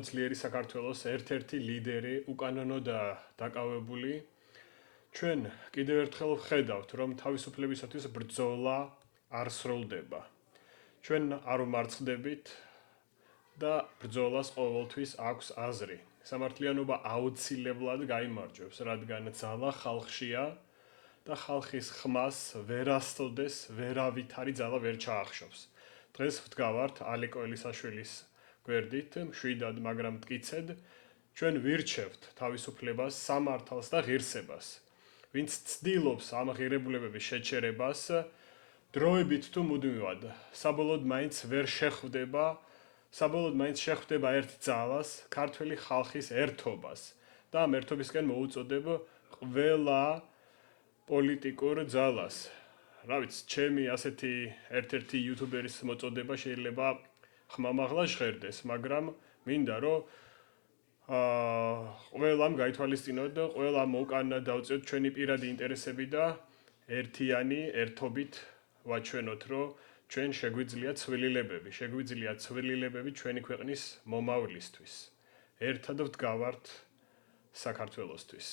გაუძლიერი საქართველოს ერთ-ერთი ლიდერი უკანონოდაა დაკავებული. ჩვენ კიდევ ერთხელ ვხედავთ, რომ თავისუფლებისათვის ბრძოლა არ სრულდება. ჩვენ არ ვმარცხდებით და ბრძოლას ყოველთვის აქვს აზრი. სამართლიანობა აუცილებლად გაიმარჯვებს, რადგან ძალა ხალხშია და ხალხის ხმას ვერასოდეს ვერავითარი ძალა ვერ ჩაახშობს. დღეს ვდგავართ ალეკო ელისაშვილის გვერდით, მშვიდად, მაგრამ მტკიცედ, ჩვენ ვირჩევთ თავისუფლებას, სამართალს და ღირსებას. ვინც ცდილობს ამ ღირებულებების შეჩერებას, დროებით თუ მუდმივად, საბოლოოდ მაინც ვერ შეხვდება, საბოლოოდ მაინც შეხვდება ერთ ძალას, ქართველი ხალხის ერთობას და ამ ერთობისკენ მოუწოდებ ყველა პოლიტიკურ ძალას. რა ვიცი, ჩემი ასეთი ერთ-ერთი იუთუბერის მოწოდება შეიძლება ხმამაღლა ჟღერდეს, მაგრამ მინდა რომ ყველამ გაითვალისწინოთ და ყველამ უკან დავწევთ ჩვენი პირადი ინტერესები და ერთიანი ერთობით ვაჩვენოთ, რომ ჩვენ შეგვიძლია ცვლილებები ჩვენი ქვეყნის მომავლისთვის. ერთად ვდგავართ საქართველოსთვის.